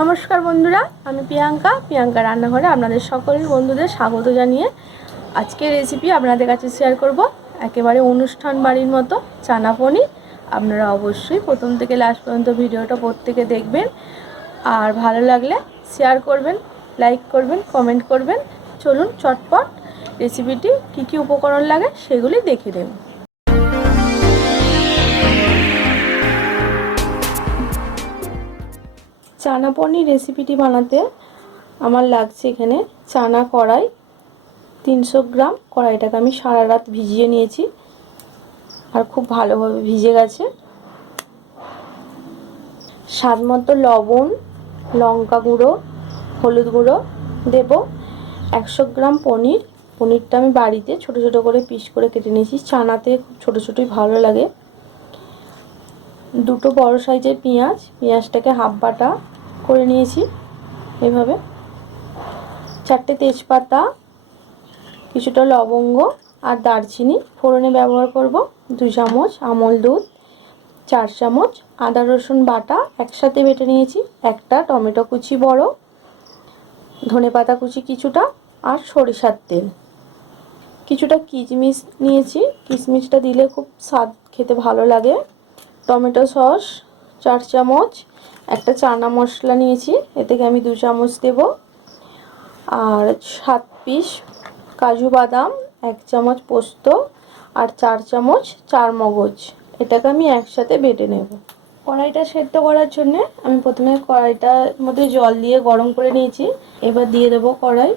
নমস্কার বন্ধুরা, আমি প্রিয়াঙ্কা। প্রিয়াঙ্কা রান্নাঘরে আপনাদের সকল বন্ধুদের স্বাগত জানিয়ে আজকের রেসিপি আপনাদের কাছে শেয়ার করব। একেবারে অনুষ্ঠান বাড়ির মতো, চানা পনির। আপনারা অবশ্যই প্রথম থেকে লাস্ট পর্যন্ত ভিডিওটা প্রত্যেকে দেখবেন। আর ভালো লাগলে শেয়ার করবেন লাইক করবেন কমেন্ট করবেন। চলুন চটপট রেসিপিটি কী কী উপকরণ লাগে সেগুলি দেখে দেব চানা পনির রেসিপিটি বানাতে আমার লাগছে এখানে চানা কড়াই তিনশো গ্রাম। কড়াইটাকে আমি সারা রাত ভিজিয়ে নিয়েছি আর খুব ভালোভাবে ভিজে গেছে। স্বাদ মতো লবণ, লঙ্কা গুঁড়ো, হলুদ গুঁড়ো দেব। একশো গ্রাম পনির। পনিরটা আমি বাড়িতে ছোট ছোট করে পিস করে কেটে নিয়েছি। চানাতে খুব ছোটো ছোটোই ভালো লাগে। দুটো বড় সাইজের পেঁয়াজ। পেঁয়াজটাকে হাফ বাটা করে নিয়েছি এভাবে। চারটে তেজপাতা, কিছুটা লবঙ্গ আর দারচিনি ফোড়নে ব্যবহার করব। দু চামচ আমল দুধ, চার চামচ আদা রসুন বাটা একসাথে বেটে নিয়েছি। একটা টমেটো কুচি বড়, ধনে পাতা কুচি কিছুটা আর সরিষার তেল। কিছুটা কিচমিচ নিয়েছি। কিশমিশটা দিলে খুব স্বাদ খেতে ভালো লাগে। টমেটো সস চার চামচ, একটা চানা মশলা নিয়েছি এ থেকে আমি দু চামচ দেব। আর সাত পিস কাজু বাদাম, এক চামচ পোস্ত আর চার চামচ চার মগজ এটাকে আমি একসাথে বেটে নেব। কড়াইটা সেদ্ধ করার জন্যে আমি প্রথমে কড়াইটার মধ্যে জল দিয়ে গরম করে নিয়েছি। এবার দিয়ে দেবো কড়াই।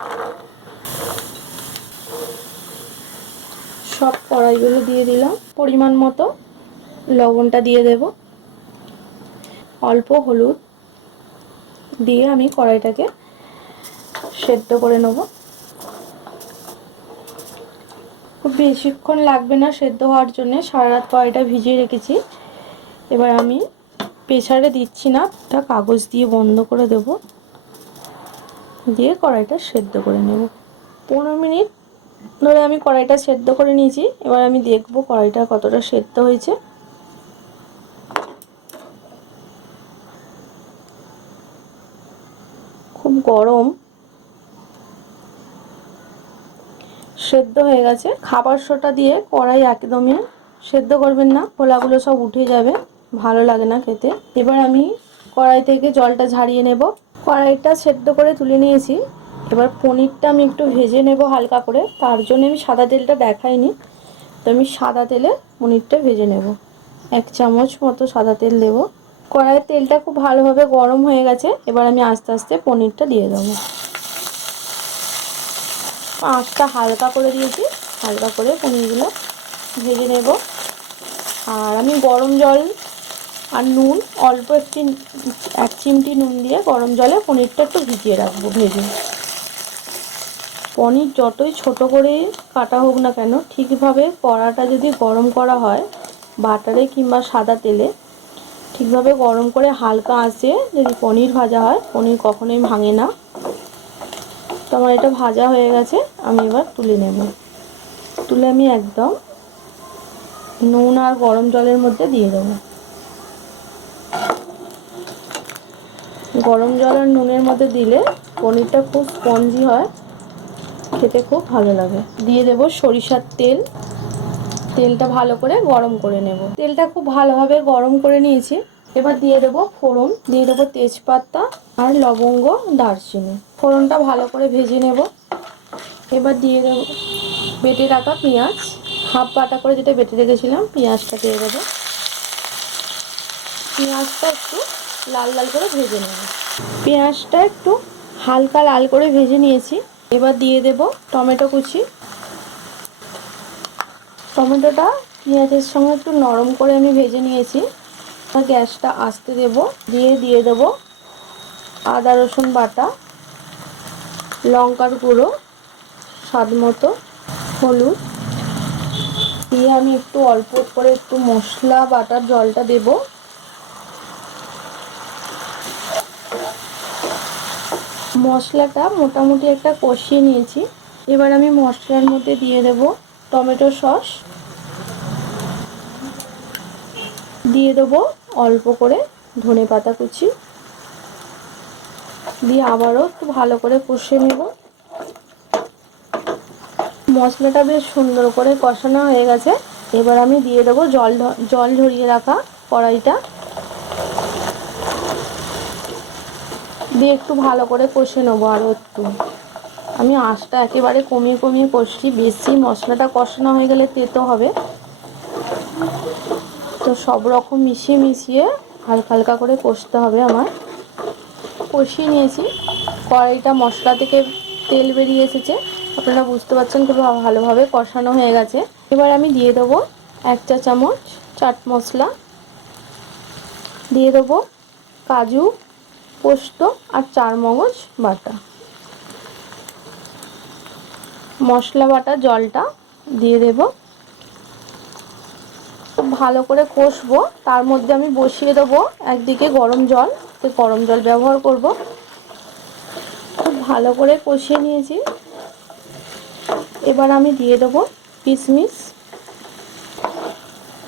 সব কড়াইগুলো দিয়ে দিলাম। পরিমাণ মতো লবণটা দিয়ে দেব। অল্প হলুদ দিয়ে আমি কড়াইটাকে সেদ্ধ করে নেব। খুব বেশিক্ষণ লাগবে না সেদ্ধ হওয়ার জন্য, সারা রাত কড়াইটা ভিজিয়ে রেখেছি। এবার আমি প্রেসারে দিচ্ছি না তা কাগজ দিয়ে বন্ধ করে দেব। দিয়ে কড়াইটা সেদ্ধ করে নেব। পনেরো মিনিট ধরে আমি কড়াইটা সেদ্ধ করে নিয়েছি, এবার আমি দেখব কড়াইটা কতটা সেদ্ধ হয়েছে খুব গরম সেদ্ধ হয়ে গেছে। খাবার সোটা দিয়ে কড়াই একদমই সেদ্ধ করবেন না। খোলাগুলো সব উঠে যাবে। ভালো লাগে না খেতে। এবার আমি কড়াই থেকে জলটা ঝাড়িয়ে নেব। কড়াইটা সেদ্ধ করে তুলে নিয়েছি। এবার পনিরটা আমি একটু ভেজে নেব হালকা করে। তার জন্য আমি সাদা তেলটা দেখাইনি। তো আমি সাদা তেলে পনিরটা ভেজে নেব। এক চামচ মতো সাদা তেল দেব। কড়াইয়ের তেলটা খুব ভালোভাবে গরম হয়ে গেছে, এবার আমি আস্তে আস্তে পনিরটা দিয়ে দেবো। আঁচটা হালকা করে দিয়েছি, হালকা করে পনিরগুলো ভেজে নেব। আর আমি গরম জল আর নুন, অল্প একটি এক চিমটি নুন দিয়ে গরম জলে পনিরটা একটু ভিজিয়ে রাখব, ভেজে। পনির যতই ছোট করে কাটা হোক না কেন, ঠিকভাবে কড়াটা যদি গরম করা হয়, বাটারে কিংবা সাদা তেলে ঠিকভাবে গরম করে হালকা আঁচে যদি পনির ভাজা হয়, পনির কখনোই ভাঙে না। তো আমার এটা ভাজা হয়ে গেছে, আমি এবার তুলে নেব। তুলে আমি একদম নুন আর গরম জলের মধ্যে দিয়ে দেবো। গরম জল আর নুনের মধ্যে দিলে পনিরটা খুব স্পঞ্জি হয়, খেতে খুব ভালো লাগে। দিয়ে দেব সরিষার তেল। তেলটা ভালো করে গরম করে নেব। তেলটা খুব ভালোভাবে গরম করে নিয়েছি। এবার দিয়ে দেবো ফোড়ন, দিয়ে দেবো তেজপাতা আর লবঙ্গ, দারচিনি। ফোড়নটা ভালো করে ভেজে নেব। এবার দিয়ে দেবো, বেটে রাখা পেঁয়াজ। হাফ বাটা করে যেটা বেটে রেখেছিলাম, পেঁয়াজটা দিয়ে দেবো। পেঁয়াজটা একটু লাল লাল করে ভেজে নেব। পেঁয়াজটা একটু হালকা লাল করে ভেজে নিয়েছি। এবার দিয়ে দেব টমেটো কুচি। টমেটোটা পেঁয়াজের সঙ্গে একটু নরম করে আমি ভেজে নিয়েছি। গ্যাসটা আস্তে দেব, দিয়ে দিয়ে দেব আদা, রসুন বাটা, লঙ্কার গুঁড়ো, স্বাদ মতো হলুদ। দিয়ে আমি একটু অল্প করে একটু মশলা বাটার জলটা দেব। মশলাটা মোটামুটি একটা কষিয়ে নিয়েছি। এবার আমি মশলার মধ্যে দিয়ে দেব টমেটো সস। দিয়ে দেবো অল্প করে ধনে পাতা কুচি। দিয়ে আবারও একটু ভালো করে কষে নেব। মশলাটা বেশ সুন্দর করে কষানো হয়ে গেছে। এবার আমি দিয়ে দেবো জল জল ঝরিয়ে রাখা কড়াইটা। দিয়ে একটু ভালো করে কষে নেব আরও একটু। আমি আঁচটা একেবারে কমিয়ে কমিয়ে কষছি, বেশি মশলাটা কষানো হয়ে গেলে তেতো হবে। তো সব রকম মিশিয়ে মিশিয়ে হালকা হালকা করে কষতে হবে আমার। কষিয়ে নিয়েছি। কড়াইটা মশলা থেকে তেল বেরিয়ে এসেছে। আপনারা বুঝতে পারছেন খুব ভালোভাবে কষানো হয়ে গেছে। এবার আমি দিয়ে দেবো এক চা চামচ চাট মশলা। দিয়ে দেবো কাজু, পোস্ত আর চার মগজ বাটা। মশলা বাটা জলটা দিয়ে দেব। খুব ভালো করে কষবো। তার মধ্যে আমি বসিয়ে দেবো একদিকে গরম জল। গরম জল ব্যবহার করব। খুব ভালো করে কষিয়ে নিয়েছি। এবার আমি দিয়ে দেবো কিশমিশ।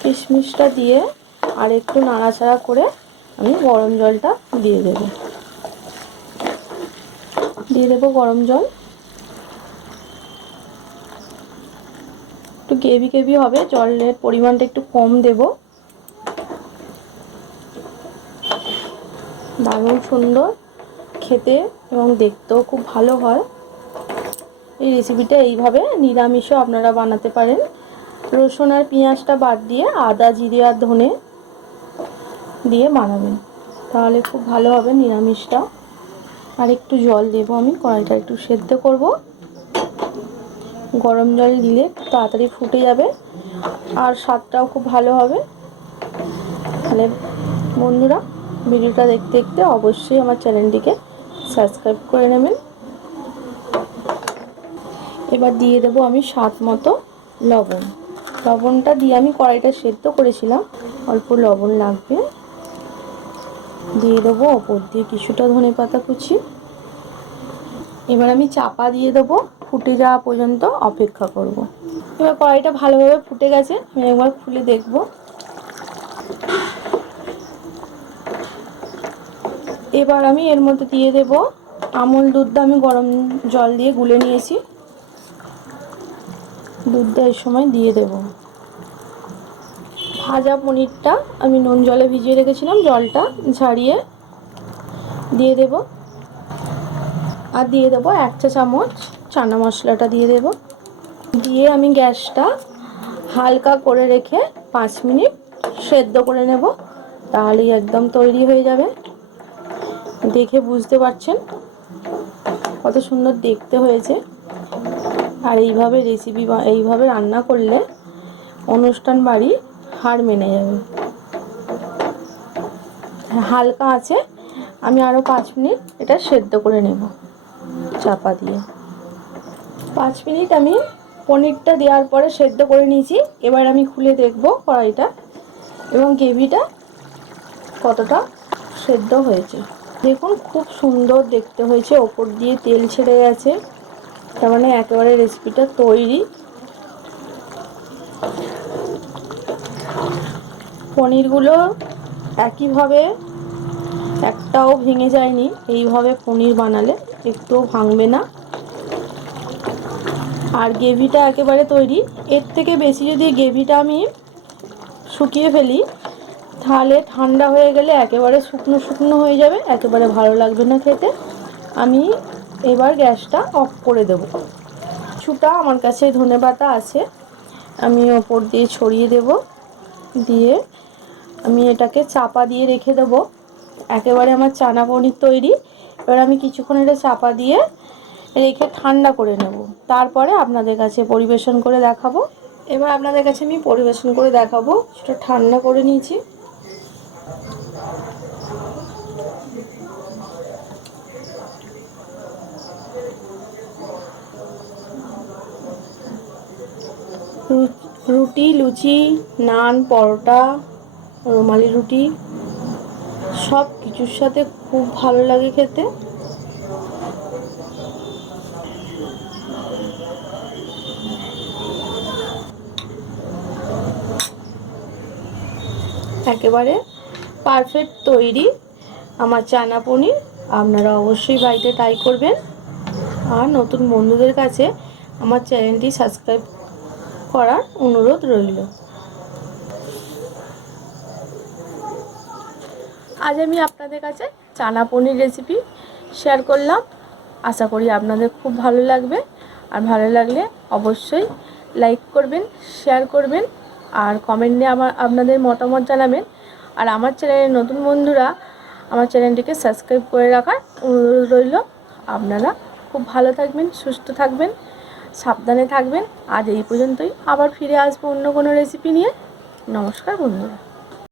কিশমিশটা দিয়ে আর একটু নাড়াচাড়া করে আমি গরম জলটা দিয়ে দেবো। দিয়ে দেবো গরম জল। গ্রেভি গ্রেভি হবে, জলের পরিমাণটা একটু কম দেব। দারুণ সুন্দর খেতে এবং দেখতেও খুব ভালো হয়। এই রেসিপিটা এইভাবে নিরামিষও আপনারা বানাতে পারেন। রসুন আর পেঁয়াজটা বাদ দিয়ে আদা, জিরে আর ধনে দিয়ে বানাবেন। তাহলে খুব ভালো হবে নিরামিষটা। আর একটু জল দেবো আমি, কড়াইটা একটু সেদ্ধ করব। গরম জল দিলে তাড়াতাড়ি ফুটে যাবে আর স্বাদটাও খুব ভালো হবে। তাহলে বন্ধুরা, ভিডিওটা দেখতে দেখতে অবশ্যই আমার চ্যানেলটিকে সাবস্ক্রাইব করে নেবেন। এবার দিয়ে দেবো আমি স্বাদ মতো লবণ। লবণটা দিয়ে আমি কড়াইটা সেদ্ধ করেছিলাম, অল্প লবণ লাগবে। দিয়ে দেবো ওপর দিয়ে কিছুটা ধনে পাতা কুচি। এবার আমি চাপা দিয়ে দেবো ফুটে যাওয়া পর্যন্ত অপেক্ষা করব। এবার কড়াইটা ভালোভাবে ফুটে গেছে, আমি একবার খুলে দেখব। এবার আমি এর মধ্যে দিয়ে দেব আমল দুধটা আমি গরম জল দিয়ে গুলে নিয়েছি। দুধটা এই সময় দিয়ে দেব। ভাজা পনিরটা আমি নুন জলে ভিজিয়ে রেখেছিলাম, জলটা ঝাড়িয়ে দিয়ে দেব। আর দিয়ে দেবো এক চা চামচ চানা মশলাটা দিয়ে দেব। দিয়ে আমি গ্যাসটা হালকা করে রেখে পাঁচ মিনিট সেদ্ধ করে নেব। তাহলেই একদম তৈরি হয়ে যাবে। দেখে বুঝতে পারছেন? কত সুন্দর দেখতে হয়েছে। আর এইভাবে রেসিপি এইভাবে রান্না করলে অনুষ্ঠান বাড়ি হার মেনে যাবে। হালকা আছে। আমি আরও পাঁচ মিনিট এটা সেদ্ধ করে নেব। চাপা দিয়ে। পাঁচ মিনিট আমি পনিরটা দেওয়ার পরে সেদ্ধ করে নিয়েছি। এবার আমি খুলে দেখব কড়াইটা এবং গ্রেভিটা কতটা সেদ্ধ হয়েছে। দেখুন, খুব সুন্দর দেখতে হয়েছে। ওপর দিয়ে তেল ছেড়ে গেছে। তার মানে একেবারে রেসিপিটা তৈরি। পনিরগুলো একইভাবে একটাও ভেঙে যায়নি। এইভাবে পনির বানালে একটুও ভাঙবে না। আর গ্রেভিটা একেবারে তৈরি। এর থেকে বেশি যদি গ্রেভিটা আমি শুকিয়ে ফেলি, তাহলে ঠান্ডা হয়ে গেলে একেবারে শুকনো শুকনো হয়ে যাবে, একেবারে ভালো লাগবে না খেতে। আমি এবার গ্যাসটা অফ করে দেব। কিছুটা আমার কাছে ধনে পাতা আছে, আমি ওপর দিয়ে ছড়িয়ে দেব। দিয়ে আমি এটাকে চাপা দিয়ে রেখে দেব। একেবারে আমার চানা পনির তৈরি। এবার আমি কিছুক্ষণ এটা চাপা দিয়ে রেখে ঠান্ডা করে নেব। তারপরে আপনাদের কাছে পরিবেশন করে দেখাবো। এবার আপনাদের কাছে আমি পরিবেশন করে দেখাবো। সেটা ঠান্ডা করে নিয়েছি। রুটি, লুচি, নান, পরোটা, রুমালি রুটি সব কিছুর সাথে খুব ভালো লাগে খেতে। একেবারে পারফেক্ট তৈরি। আমার চানা পনির আপনারা অবশ্যই বাড়িতে ট্রাই করবেন। আর নতুন বন্ধুদের কাছে আমার চ্যানেলটি সাবস্ক্রাইব করার অনুরোধ রইল। আজ আমি আপনাদের কাছে চানা পনির রেসিপি শেয়ার করলাম। আশা করি আপনাদের খুব ভালো লাগবে। আর ভালো লাগলে অবশ্যই লাইক করবেন শেয়ার করবেন। আর কমেন্টে আমার আপনাদের মতামত জানাবেন। আর আমার চ্যানেলের নতুন বন্ধুরা, আমার চ্যানেলটিকে সাবস্ক্রাইব করে রাখার অনুরোধ রইল। আপনারা খুব ভালো থাকবেন, সুস্থ থাকবেন, সাবধানে থাকবেন। আজ এই পর্যন্তই। আবার ফিরে আসব অন্য কোনো রেসিপি নিয়ে। নমস্কার বন্ধুরা।